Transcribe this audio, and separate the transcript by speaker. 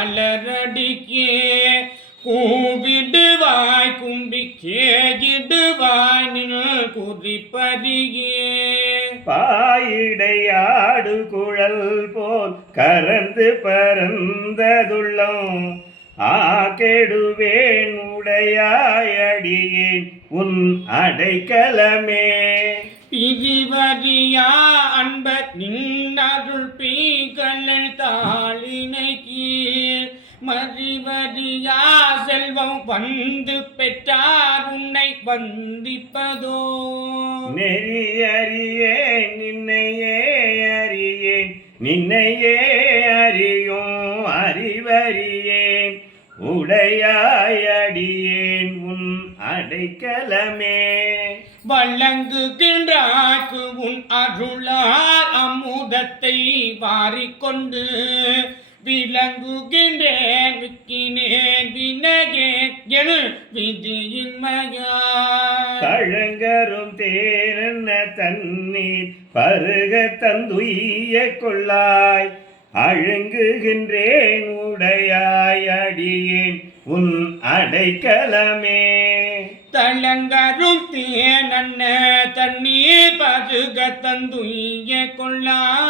Speaker 1: மலரடிக்கே கூவிடுவாய் கும்பி கேகிடுவாய் நின் குறிப்பறியே
Speaker 2: பாயிடையாடு குழல் போல் கரந்து பரந்ததுள்ளம் ஆகெடுவேன் உடையாயடியேன் உன் அடைக்கலமே.
Speaker 1: பிரிவரியா கீழ் மறிவரியா செல்வம் வந்து பெற்றார் உன்னை வந்திப்பதோ.
Speaker 2: நெறியறியேன் நின்னையே அறியேன். நின்னையே அறியும் அறிவறியேன். உடையாயடியேன் உன் அடைக்கலமே.
Speaker 1: வழங்குகின்றாக்கு உன் அருளார் அமுதத்தை வாரிக்கொண்டு விளங்குகின்றேன் விக்கினேன் வினகேன் என் விதியின்மையார்
Speaker 2: தழங்கரும் தேரென்ன தண்ணீர் பருக தந்துய்ய கொள்ளாய். அழுங்குகின்றேன் உடையாய் அடியேன் உன் அடைக்கலமே.
Speaker 1: தளங்கரும் தேனன்ன தண்ணீர் பருக தந்துய கொள்ளாய்.